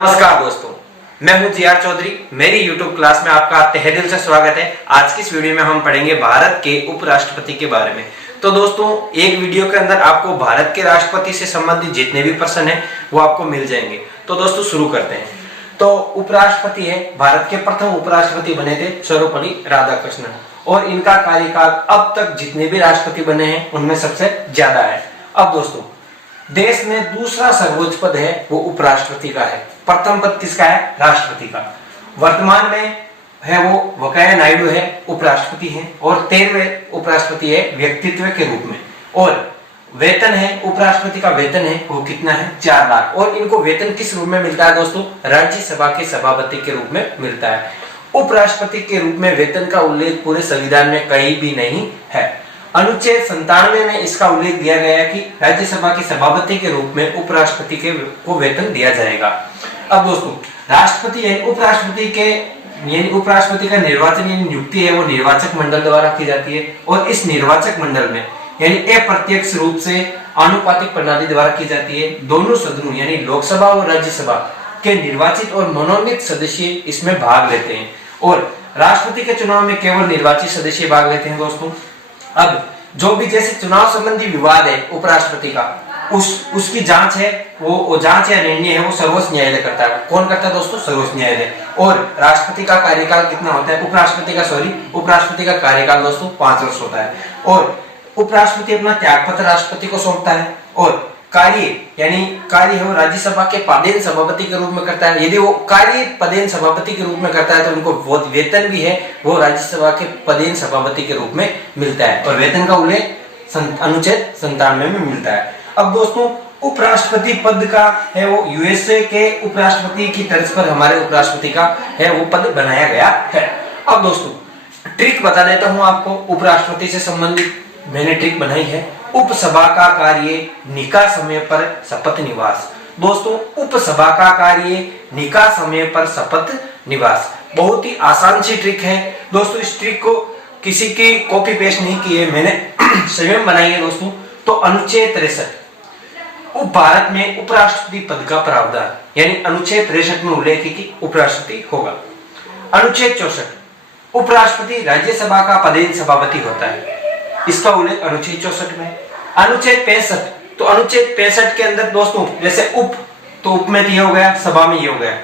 नमस्कार दोस्तों, मैं हूं जी.आर. चौधरी। मेरी YouTube क्लास में आपका तहे दिल से स्वागत है। आज की इस वीडियो में हम पढ़ेंगे भारत के उपराष्ट्रपति के बारे में। तो दोस्तों, एक वीडियो के अंदर आपको भारत के राष्ट्रपति से संबंधित जितने भी प्रश्न हैं वो आपको मिल जाएंगे। तो दोस्तों शुरू करते हैं। तो उपराष्ट्रपति है, भारत के प्रथम उपराष्ट्रपति बने थे सर्वपल्ली राधाकृष्णन, और इनका कार्यकाल अब तक जितने भी राष्ट्रपति बने हैं उनमें सबसे ज्यादा है। अब दोस्तों, देश में दूसरा सर्वोच्च पद है वो उपराष्ट्रपति का है। प्रथम पद किसका है? राष्ट्रपति का। वर्तमान में है वो वेंकैया नायडू है, उपराष्ट्रपति हैं, और 13वें उपराष्ट्रपति है व्यक्तित्व के रूप में। और वेतन है, उपराष्ट्रपति का वेतन है वो कितना है? 4 लाख। और इनको वेतन किस रूप में मिलता है दोस्तों? राज्यसभा के सभापति के रूप में मिलता है। उपराष्ट्रपति के रूप में वेतन का उल्लेख पूरे संविधान में कहीं भी नहीं है। अनुच्छेद 97 में इसका उल्लेख दिया गया है कि राज्यसभा के सभापति के रूप में उपराष्ट्रपति को वेतन दिया जाएगा। अब दोस्तों, राष्ट्रपति यानी उपराष्ट्रपति का निर्वाचन यानी नियुक्ति है वो निर्वाचक मंडल द्वारा की जाती है, और इस निर्वाचक मंडल में यानी अप्रत्यक्ष रूप से आनुपातिक प्रणाली द्वारा की जाती है। दोनों सदनों यानी लोकसभा और राज्यसभा के निर्वाचित और मनोनीत सदस्य इसमें भाग लेते हैं, और राष्ट्रपति के चुनाव में केवल निर्वाचित सदस्य भाग लेते हैं दोस्तों। अब जो भी जैसे चुनाव संबंधी विवाद है उपराष्ट्रपति का, उसकी जांच है वो जांच या निर्णय है वो सर्वोच्च न्यायालय करता है। कौन करता है दोस्तों? सर्वोच्च न्यायालय। और राष्ट्रपति का कार्यकाल कितना होता है? उपराष्ट्रपति का कार्यकाल दोस्तों 5 वर्ष होता है। और उपराष्ट्रपति अपना त्यागपत्र राष्ट्रपति को सौंपता है, और कार्य है वो राज्यसभा के पदेन सभापति के रूप में करता है। यदि वो कार्य पदेन सभापति के रूप में करता है तो उनको वेतन भी है वो राज्यसभा के पदेन सभापति के रूप में मिलता है, और वेतन का उल्लेख अनुच्छेद 97 में मिलता है। अब दोस्तों, उपराष्ट्रपति पद का है वो यूएसए के उपराष्ट्रपति की तर्ज पर हमारे उपराष्ट्रपति का है वो पद बनाया गया है। अब दोस्तों, ट्रिक बता देता हूं आपको उपराष्ट्रपति से संबंधित। मैंने ट्रिक बनाई है। उपसभा का कार्य, निका समय पर शपथ निवास। दोस्तों, उपसभा का कार्य, निका समय पर शपथ निवास। बहुत ही आसान सी ट्रिक है दोस्तों। इस ट्रिक को किसी की कॉपी पेस्ट नहीं की है, मैंने स्वयं बनाई है दोस्तों। तो अनुच्छेद 63 भारत में उपराष्ट्रपति पद का प्रावधान यानी अनुच्छेद 63 में उल्लेख है कि उपराष्ट्रपति होगा। अनुच्छेद 64 उपराष्ट्रपति राज्यसभा का पदेन सभापति होता है, इसका उल्लेख अनुच्छेद 64 में। अनुच्छेद 65 तो अनुच्छेद 65 के अंदर दोस्तों जैसे तो उप में ये हो गया, सभा में ये हो गया।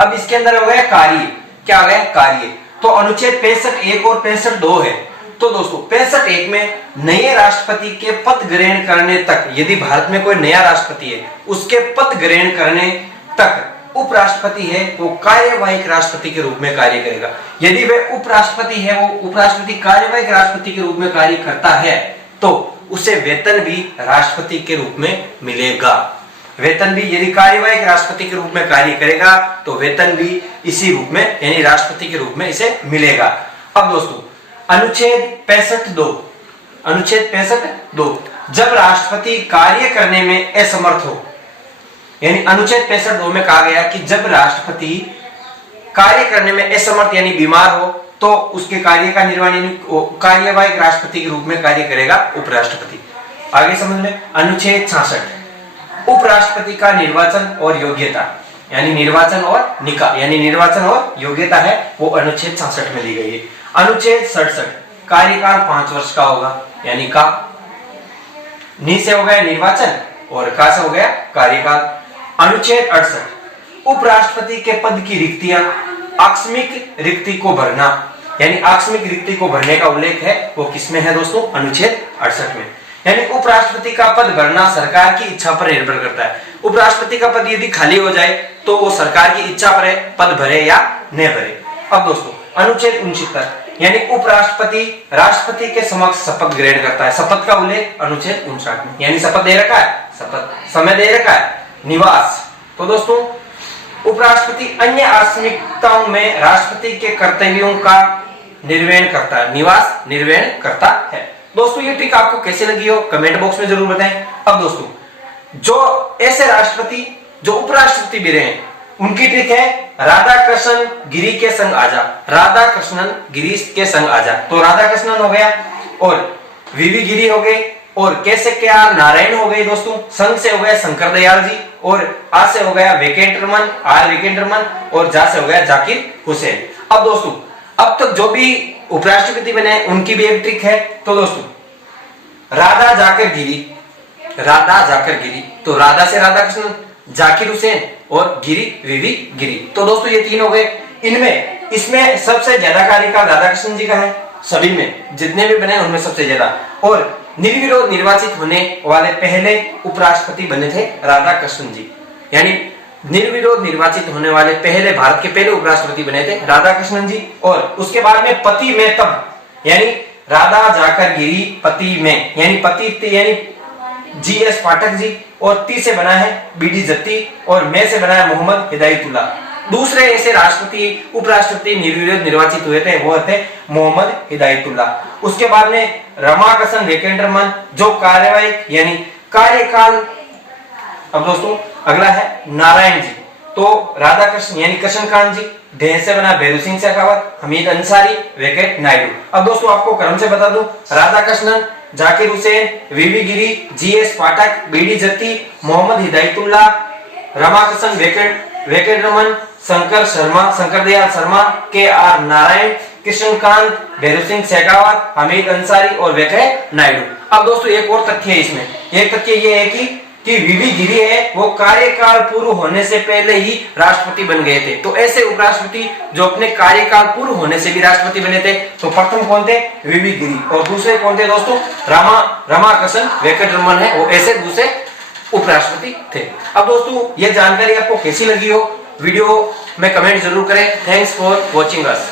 अब इसके अंदर हो गया कार्य। क्या आ गया? कार्य। तो अनुच्छेद 65(1) और 65(2) है। तो दोस्तों 65(1) में नए राष्ट्रपति के पद ग्रहण करने तक, यदि भारत में कोई नया राष्ट्रपति है उसके पद ग्रहण करने तक उपराष्ट्रपति है वो कार्यवाहक राष्ट्रपति के रूप में कार्य करेगा। यदि वह उपराष्ट्रपति है वो उपराष्ट्रपति कार्यवाहक राष्ट्रपति के रूप में कार्य करता है तो उसे वेतन भी राष्ट्रपति के रूप में मिलेगा। वेतन भी यदि कार्यवाहक राष्ट्रपति के रूप में कार्य करेगा तो वेतन भी इसी रूप में यानी राष्ट्रपति के रूप में इसे मिलेगा। अब दोस्तों, अनुच्छेद 65(2) जब राष्ट्रपति कार्य करने में असमर्थ हो, यानी अनुच्छेद 65(2) में कहा गया कि जब राष्ट्रपति कार्य करने में असमर्थ यानी बीमार हो तो उसके कार्य का निर्वहन कार्यवाहक राष्ट्रपति के रूप में कार्य करेगा उपराष्ट्रपति। आगे समझ लें। अनुच्छेद 66 उपराष्ट्रपति का निर्वाचन और योग्यता यानी निर्वाचन और योग्यता है वो अनुच्छेद 66 में दी गई है। अनुच्छेद 67 कार्यकाल 5 वर्ष का होगा, यानी का नी से हो गया निर्वाचन और का से हो गया कार्यकाल। अनुच्छेद 68 उपराष्ट्रपति के पद की रिक्तियां आकस्मिक रिक्ति को भरना, यानी आकस्मिक रिक्ति को भरने का उल्लेख है वो किसमें है दोस्तों? अनुच्छेद 68 में। यानी उपराष्ट्रपति का पद भरना सरकार की इच्छा पर निर्भर करता है। उपराष्ट्रपति का पद यदि खाली हो जाए तो वो सरकार की इच्छा पर है पद भरे या न भरे। अब दोस्तों, अनुच्छेद 69 यानी उपराष्ट्रपति राष्ट्रपति के समक्ष शपथ ग्रहण करता है। शपथ का उल्लेख अनुच्छेद 59 में, यानी शपथ दे रखा है, शपथ समय दे रखा है। निवास तो दोस्तों, उपराष्ट्रपति अन्य आकस्मिकताओं में राष्ट्रपति के कर्तव्यों का निर्वहन करता है, निवास निर्वहन करता है। दोस्तों, ये ट्रिक आपको कैसे लगी हो कमेंट बॉक्स में जरूर बताएं। अब दोस्तों, जो ऐसे राष्ट्रपति जो उपराष्ट्रपति भी रहे उनकी ट्रिक है राधाकृष्णन गिरी के संग आजा। राधाकृष्णन गिरी के संग आजा। तो राधाकृष्णन हो गया और वीवी गिरी हो गए और कैसे क्या नारायण हो गए दोस्तों। संघ से हो गए शंकर दयाल जी और आ से हो गया वेंकटरमन, आर वेंकटरमन, और जा से हो गया जाकिर हुसैन। अब दोस्तों अब तक जो भी उपराष्ट्रपति बने उनकी भी एक ट्रिक है। तो दोस्तों राधा जाकर गिरी, राधा जाकर गिरी, तो राधा से राधा कृष्णन, जाकिर हुसैन और गिरी वीवी गिरी। तो दोस्तों ये तीन हो गए। इनमें इसमें सबसे ज्यादा कार्यकाल राधा कृष्णन जी का है, सभी में जितने भी बने उनमें सबसे ज्यादा। और निर्विरोध निर्वाचित होने वाले पहले उपराष्ट्रपति बने थे राधा कृष्णन जी, यानी निर्विरोध निर्वाचित होने वाले पहले भारत के पहले उपराष्ट्रपति बने थे राधा कृष्णन जी। और उसके बाद में पति में तब, यानी राधा जाकर गिरी पति में, यानी पति यानी जीएस पाठक जी, और ती से बना है बीडी जत्ती, और मैं से बना है मोहम्मद हिदायतुल्ला। दूसरे ऐसे राष्ट्रपति उपराष्ट्रपति निर्विरोध निर्वाचित हुए थे वो थे मोहम्मद हिदायतुल्ला। उसके बाद में रमाकांत वेंकटरमन जो कार्यवाही यानी कार्यकाल। अब दोस्तों अगला है नारायण जी, तो राधा कृष्ण यानी कृष्णकांत जी, ढेर से बना भैरू सिंह शेखावत, हमीद अंसारी, वेंकट नायडू। अब दोस्तों आपको क्रम से बता दूं, राधा कृष्णन, जाकिर हुसैन, वीवी गिरी, जीएस पाठक, बीडी जत्ती, मोहम्मद हिदायतुल्ला, रमाकांत वेंकटरमन, शंकर शर्मा, शंकर दयाल शर्मा, के आर नारायण, कृष्णकांत, भैरू सिंह शेखावत, हमीद अंसारी और वेंकट नायडू। अब दोस्तों एक और तथ्य है इसमें, एक तथ्य ये है कि वीवी गिरी है वो कार्यकाल पूर्ण होने से पहले ही राष्ट्रपति बन गए थे। तो ऐसे उपराष्ट्रपति जो अपने कार्यकाल पूर्ण होने से भी राष्ट्रपति बने थे, तो प्रथम कौन थे? वीवी गिरी। और दूसरे कौन थे दोस्तों? रमाकांत वेंकटरमन है, वो ऐसे दूसरे उपराष्ट्रपति थे। अब दोस्तों ये जानकारी आपको कैसी लगी हो वीडियो में कमेंट जरूर करें। Thanks for watching us.